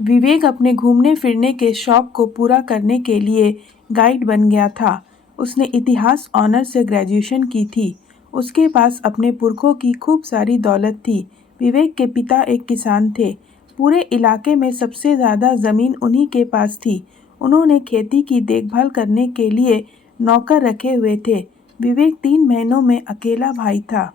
विवेक अपने घूमने फिरने के शौक को पूरा करने के लिए गाइड बन गया था। उसने इतिहास ऑनर से ग्रेजुएशन की थी। उसके पास अपने पुरखों की खूब सारी दौलत थी। विवेक के पिता एक किसान थे। पूरे इलाके में सबसे ज़्यादा ज़मीन उन्हीं के पास थी। उन्होंने खेती की देखभाल करने के लिए नौकर रखे हुए थे। विवेक 3 बहनों में अकेला भाई था।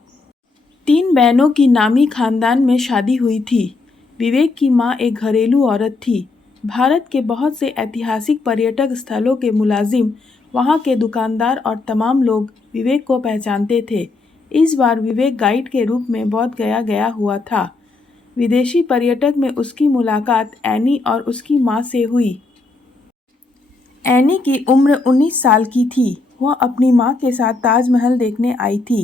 3 बहनों की नामी खानदान में शादी हुई थी। विवेक की माँ एक घरेलू औरत थी। भारत के बहुत से ऐतिहासिक पर्यटक स्थलों के मुलाजिम, वहाँ के दुकानदार और तमाम लोग विवेक को पहचानते थे। इस बार विवेक गाइड के रूप में बोध गया गया हुआ था। विदेशी पर्यटक में उसकी मुलाकात एनी और उसकी माँ से हुई। एनी की उम्र 19 साल की थी। वह अपनी माँ के साथ ताजमहल देखने आई थी।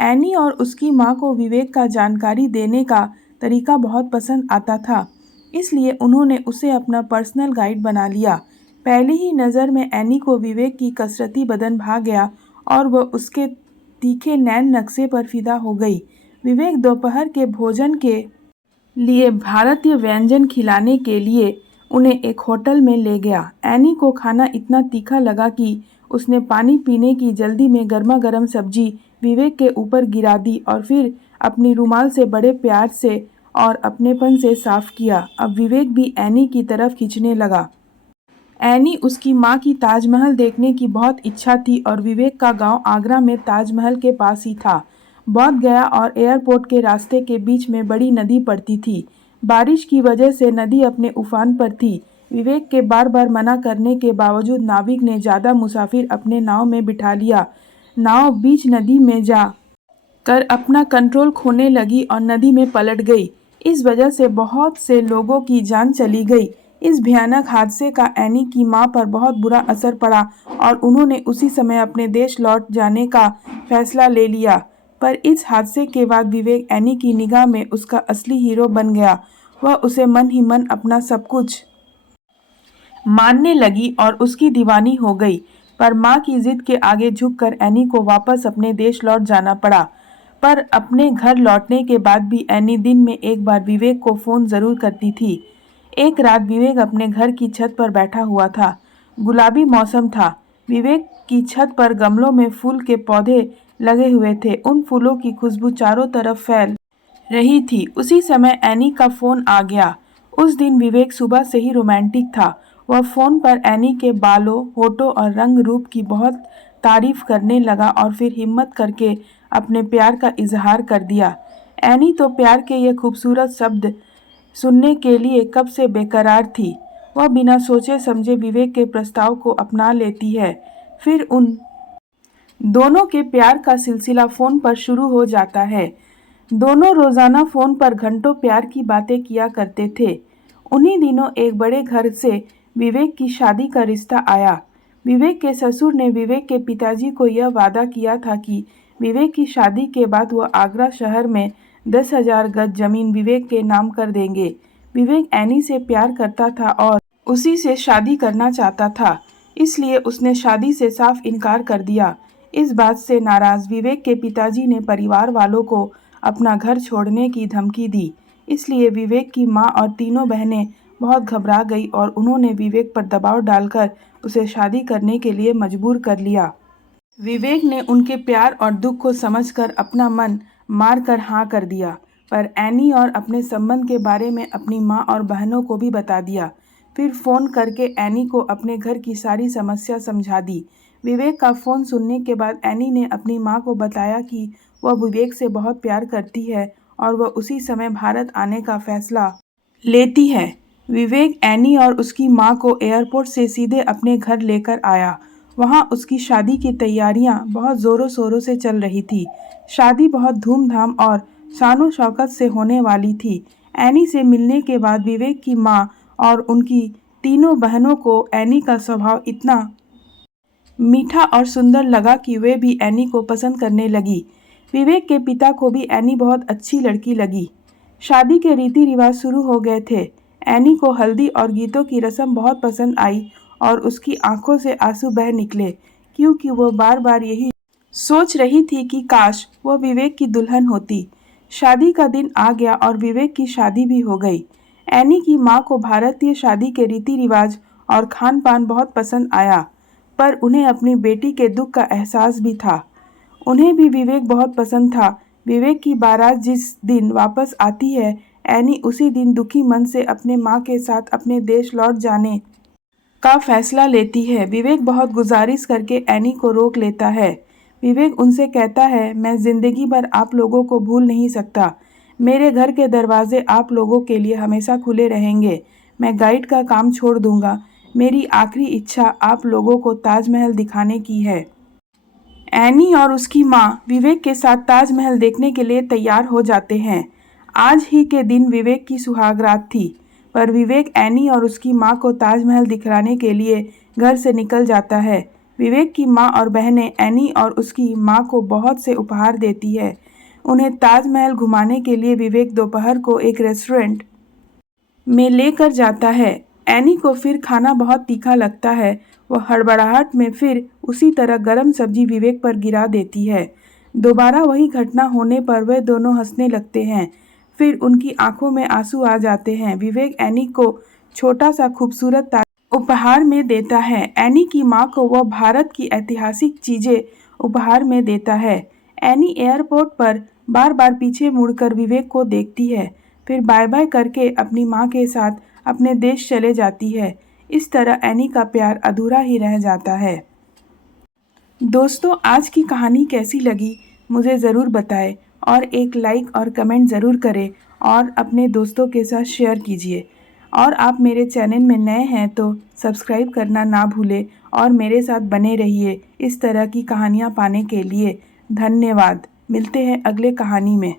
एनी और उसकी माँ को विवेक का जानकारी देने का तरीका बहुत पसंद आता था, इसलिए उन्होंने उसे अपना पर्सनल गाइड बना लिया। पहली ही नज़र में एनी को विवेक की कसरती बदन भा गया और वह उसके तीखे नैन नक्शे पर फिदा हो गई। विवेक दोपहर के भोजन के लिए भारतीय व्यंजन खिलाने के लिए उन्हें एक होटल में ले गया। एनी को खाना इतना तीखा लगा कि उसने पानी पीने की जल्दी में गर्मा गर्म सब्जी विवेक के ऊपर गिरा दी और फिर अपनी रुमाल से बड़े प्यार से और अपनेपन से साफ किया। अब विवेक भी एनी की तरफ खींचने लगा। एनी उसकी माँ की ताजमहल देखने की बहुत इच्छा थी और विवेक का गांव आगरा में ताजमहल के पास ही था। बोध गया और एयरपोर्ट के रास्ते के बीच में बड़ी नदी पड़ती थी। बारिश की वजह से नदी अपने उफान पर थी। विवेक के बार बार मना करने के बावजूद नाविक ने ज़्यादा मुसाफिर अपने नाव में बिठा लिया। नाव बीच नदी में जा कर अपना कंट्रोल खोने लगी और नदी में पलट गई। इस वजह से बहुत से लोगों की जान चली गई। इस भयानक हादसे का एनी की मां पर बहुत बुरा असर पड़ा और उन्होंने उसी समय अपने देश लौट जाने का फैसला ले लिया। पर इस हादसे के बाद विवेक एनी की निगाह में उसका असली हीरो बन गया। वह उसे मन ही मन अपना सब कुछ मानने लगी और उसकी दीवानी हो गई। पर माँ की जिद के आगे झुककर एनी को वापस अपने देश लौट जाना पड़ा। पर अपने घर लौटने के बाद भी एनी दिन में एक बार विवेक को फ़ोन ज़रूर करती थी। एक रात विवेक अपने घर की छत पर बैठा हुआ था। गुलाबी मौसम था। विवेक की छत पर गमलों में फूल के पौधे लगे हुए थे। उन फूलों की खुशबू चारों तरफ फैल रही थी। उसी समय एनी का फ़ोन आ गया। उस दिन विवेक सुबह से ही रोमांटिक था। वह फ़ोन पर एनी के बालों, होठों और रंग रूप की बहुत तारीफ करने लगा और फिर हिम्मत करके अपने प्यार का इजहार कर दिया। एनी तो प्यार के ये खूबसूरत शब्द सुनने के लिए कब से बेकरार थी। वह बिना सोचे समझे विवेक के प्रस्ताव को अपना लेती है। फिर उन दोनों के प्यार का सिलसिला फ़ोन पर शुरू हो जाता है। दोनों रोज़ाना फ़ोन पर घंटों प्यार की बातें किया करते थे। उन्हीं दिनों एक बड़े घर से विवेक की शादी का रिश्ता आया। विवेक के ससुर ने विवेक के पिताजी को यह वादा किया था कि विवेक की शादी के बाद वह आगरा शहर में 10,000 गज जमीन विवेक के नाम कर देंगे। विवेक एनी से प्यार करता था और उसी से शादी करना चाहता था, इसलिए उसने शादी से साफ इनकार कर दिया। इस बात से नाराज़ विवेक के पिताजी ने परिवार वालों को अपना घर छोड़ने की धमकी दी। इसलिए विवेक की माँ और तीनों बहनें बहुत घबरा गई और उन्होंने विवेक पर दबाव डालकर उसे शादी करने के लिए मजबूर कर लिया। विवेक ने उनके प्यार और दुख को समझकर अपना मन मार कर हाँ कर दिया। पर एनी और अपने संबंध के बारे में अपनी माँ और बहनों को भी बता दिया। फिर फ़ोन करके एनी को अपने घर की सारी समस्या समझा दी। विवेक का फ़ोन सुनने के बाद एनी ने अपनी माँ को बताया कि वह विवेक से बहुत प्यार करती है और वह उसी समय भारत आने का फैसला लेती है। विवेक एनी और उसकी माँ को एयरपोर्ट से सीधे अपने घर लेकर आया। वहाँ उसकी शादी की तैयारियां बहुत ज़ोरों शोरों से चल रही थी। शादी बहुत धूमधाम और शानो शौकत से होने वाली थी। एनी से मिलने के बाद विवेक की माँ और उनकी तीनों बहनों को एनी का स्वभाव इतना मीठा और सुंदर लगा कि वे भी एनी को पसंद करने लगी। विवेक के पिता को भी एनी बहुत अच्छी लड़की लगी। शादी के रीति रिवाज शुरू हो गए थे। एनी को हल्दी और गीतों की रस्म बहुत पसंद आई और उसकी आंखों से आंसू बह निकले, क्योंकि वो बार बार यही सोच रही थी कि काश वह विवेक की दुल्हन होती। शादी का दिन आ गया और विवेक की शादी भी हो गई। एनी की माँ को भारतीय शादी के रीति रिवाज और खान पान बहुत पसंद आया, पर उन्हें अपनी बेटी के दुख का एहसास भी था। उन्हें भी विवेक बहुत पसंद था। विवेक की बारात जिस दिन वापस आती है, एनी उसी दिन दुखी मन से अपने माँ के साथ अपने देश लौट जाने का फैसला लेती है। विवेक बहुत गुजारिश करके एनी को रोक लेता है। विवेक उनसे कहता है, मैं जिंदगी भर आप लोगों को भूल नहीं सकता। मेरे घर के दरवाजे आप लोगों के लिए हमेशा खुले रहेंगे। मैं गाइड का काम छोड़ दूंगा। मेरी आखिरी इच्छा आप लोगों को ताजमहल दिखाने की है। एनी और उसकी माँ विवेक के साथ ताजमहल देखने के लिए तैयार हो जाते हैं। आज ही के दिन विवेक की सुहागरात थी, पर विवेक एनी और उसकी माँ को ताजमहल दिखलाने के लिए घर से निकल जाता है। विवेक की माँ और बहनें एनी और उसकी माँ को बहुत से उपहार देती है। उन्हें ताजमहल घुमाने के लिए विवेक दोपहर को एक रेस्टोरेंट में लेकर जाता है। एनी को फिर खाना बहुत तीखा लगता है। वह हड़बड़ाहट में फिर उसी तरह गरम सब्जी विवेक पर गिरा देती है। दोबारा वही घटना होने पर वे दोनों हंसने लगते हैं। फिर उनकी आंखों में आंसू आ जाते हैं। विवेक एनी को छोटा सा खूबसूरत उपहार में देता है। एनी की माँ को वह भारत की ऐतिहासिक चीजें उपहार में देता है। एनी एयरपोर्ट पर बार बार पीछे मुड़कर विवेक को देखती है, फिर बाय बाय करके अपनी माँ के साथ अपने देश चले जाती है। इस तरह एनी का प्यार अधूरा ही रह जाता है। दोस्तों, आज की कहानी कैसी लगी मुझे ज़रूर बताएं और एक लाइक और कमेंट ज़रूर करें और अपने दोस्तों के साथ शेयर कीजिए। और आप मेरे चैनल में नए हैं तो सब्सक्राइब करना ना भूलें और मेरे साथ बने रहिए इस तरह की कहानियाँ पाने के लिए। धन्यवाद। मिलते हैं अगले कहानी में।